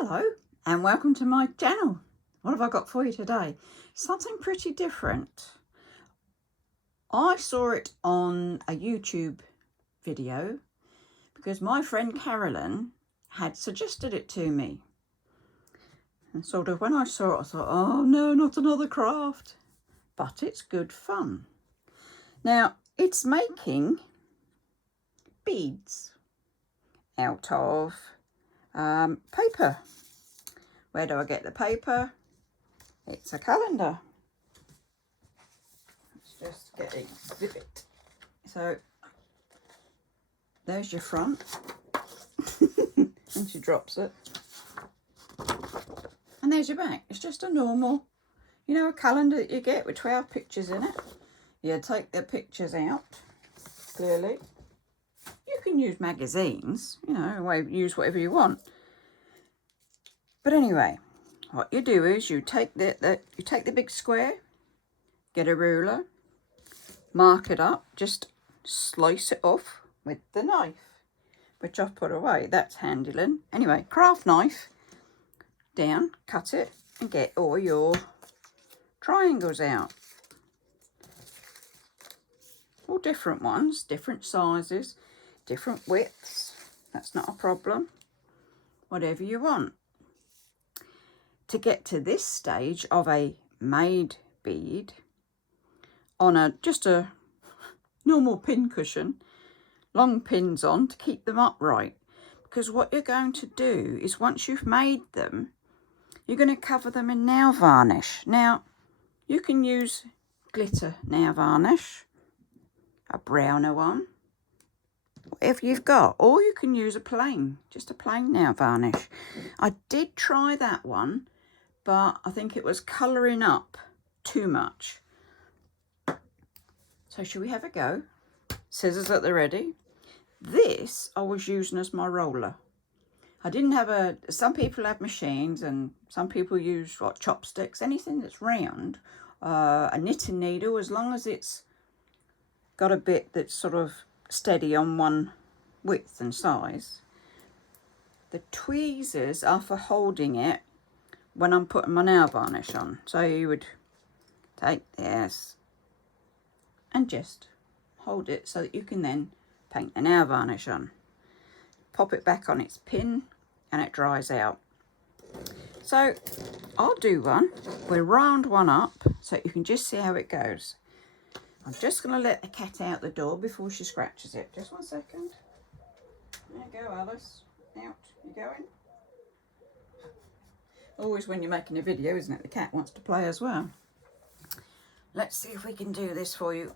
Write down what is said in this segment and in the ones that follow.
Hello and welcome to my channel. What have I got for you today? Something pretty different. I saw it on a YouTube video because my friend Carolyn had suggested it to me. And sort of when I saw it I thought, oh no, not another craft. But it's good fun. Now it's making beads out of paper. Where do I get the paper? It's a calendar. Let's just get an exhibit. So there's your front. And she drops it. And there's your back. It's just a normal, a calendar that you get with 12 pictures in it. You take the pictures out, clearly. You can use magazines, use whatever you want. But anyway, what you do is you take the big square, get a ruler, mark it up, just slice it off with the knife, which I've put away. That's handling. Anyway, craft knife, down, cut it, and get all your triangles out. All different ones, different sizes, different widths. That's not a problem. Whatever you want. To get to this stage of a made bead on just a normal pin cushion, long pins on to keep them upright, because what you're going to do is once you've made them, you're going to cover them in nail varnish. Now you can use glitter nail varnish, a browner one, whatever you've got, or you can use just a plain nail varnish. I did try that one, but I think it was colouring up too much. So shall we have a go? Scissors at the ready. This I was using as my roller. I didn't have some people have machines and some people use chopsticks, anything that's round, a knitting needle, as long as it's got a bit that's sort of steady on one width and size. The tweezers are for holding it when I'm putting my nail varnish on. So you would take this and just hold it so that you can then paint the nail varnish on. Pop it back on its pin and it dries out. So I'll do one. We'll round one up so you can just see how it goes. I'm just going to let the cat out the door before she scratches it. Just 1 second. There you go, Alice. Out. You going? Always when you're making a video, isn't it? The cat wants to play as well. Let's see if we can do this for you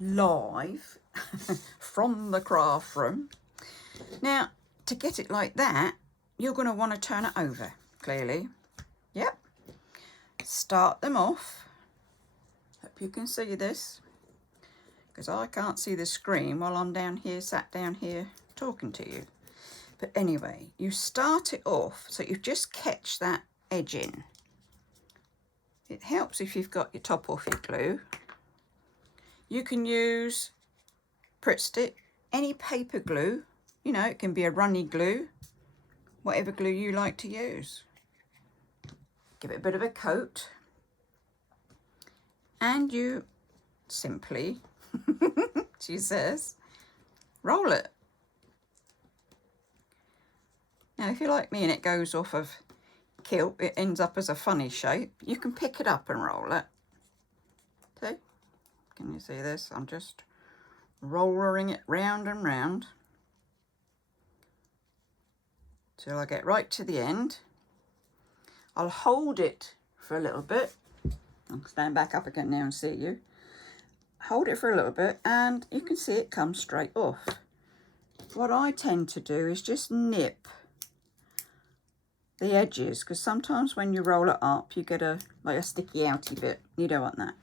live from the craft room. Now, to get it like that, you're going to want to turn it over, clearly. Yep. Start them off. Hope you can see this, because I can't see the screen while I'm sat down here talking to you. But anyway, you start it off so you just catch that edge in. It helps if you've got your top off your glue. You can use Pritt Stick, any paper glue. It can be a runny glue, whatever glue you like to use. Give it a bit of a coat. And you simply, she says, roll it. Now, if you're like me and it goes off of kilt, it ends up as a funny shape, you can pick it up and roll it. See? Can you see this? I'm just rolling it round and round till I get right to the end. I'll hold it for a little bit. I'll stand back up again now and see you. Hold it for a little bit and you can see it come straight off. What I tend to do is just nip the edges, because sometimes when you roll it up you get like a sticky outy bit. You don't want that.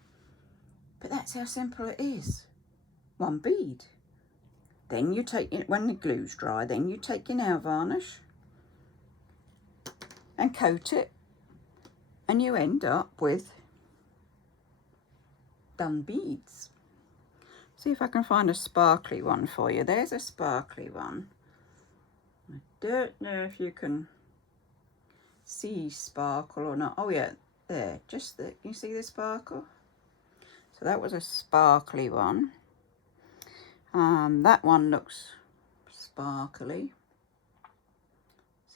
But that's how simple it is. One bead. Then you take it, when the glue's dry, then you take your nail varnish and coat it, and you end up with done beads. See if I can find a sparkly one for you. There's a sparkly one. I don't know if you can see sparkle or not. Oh yeah, there, just there. Can you see the sparkle? So that was a sparkly one. That one looks sparkly.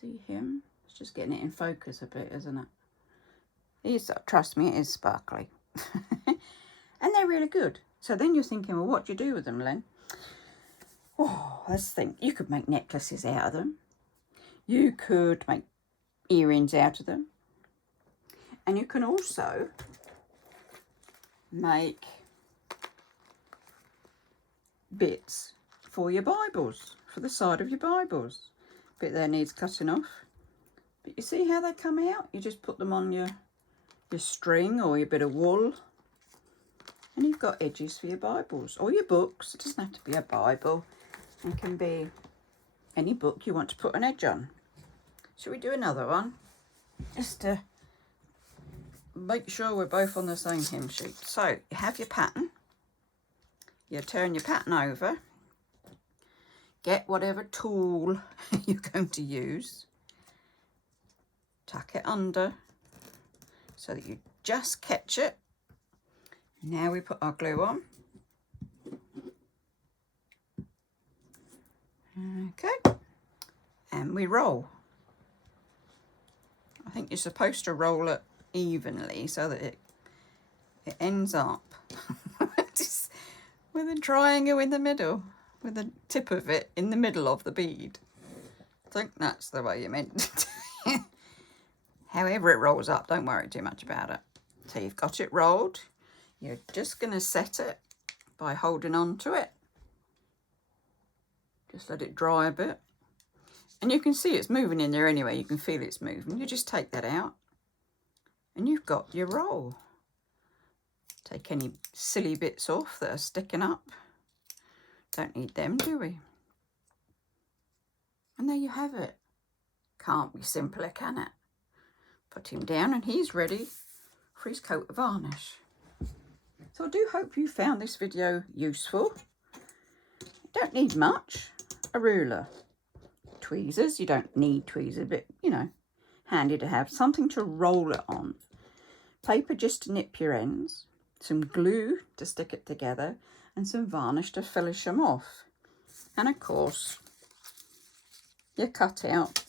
See him? It's just getting it in focus a bit, isn't it? Trust me, it is sparkly. And they're really good. So then you're thinking, well, what do you do with them, Len? Oh, let's think. You could make necklaces out of them. You could make earrings out of them. And you can also make bits for your Bibles, for the side of your Bibles. Bit there needs cutting off. But you see how they come out? You just put them on your string or your bit of wool. And you've got edges for your Bibles or your books. It doesn't have to be a Bible. It can be any book you want to put an edge on. Shall we do another one? Just to make sure we're both on the same hymn sheet. So you have your pattern. You turn your pattern over. Get whatever tool you're going to use. Tuck it under so that you just catch it. Now we put our glue on. Okay. And we roll. I think you're supposed to roll it evenly so that it ends up with a triangle in the middle, with the tip of it in the middle of the bead. I think that's the way you meant it. However it rolls up, don't worry too much about it. So you've got it rolled. You're just going to set it by holding on to it. Just let it dry a bit. And you can see it's moving in there anyway. You can feel it's moving. You just take that out and you've got your roll. Take any silly bits off that are sticking up. Don't need them, do we? And there you have it. Can't be simpler, can it? Put him down and he's ready for his coat of varnish. So I do hope you found this video useful. Don't need much. A ruler. Tweezers. You don't need tweezers, but, you know, handy to have. Something to roll it on. Paper just to nip your ends. Some glue to stick it together. And some varnish to finish them off. And, of course, your cut out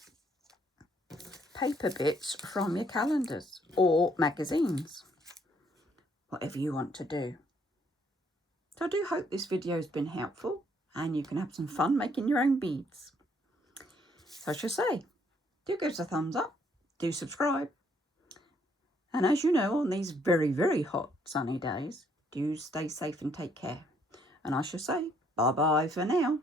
paper bits from your calendars or magazines. Whatever you want to do. So I do hope this video has been helpful and you can have some fun making your own beads. So I shall say, do give us a thumbs up, do subscribe. And as you know, on these very, very hot sunny days, do stay safe and take care. And I shall say, bye-bye for now.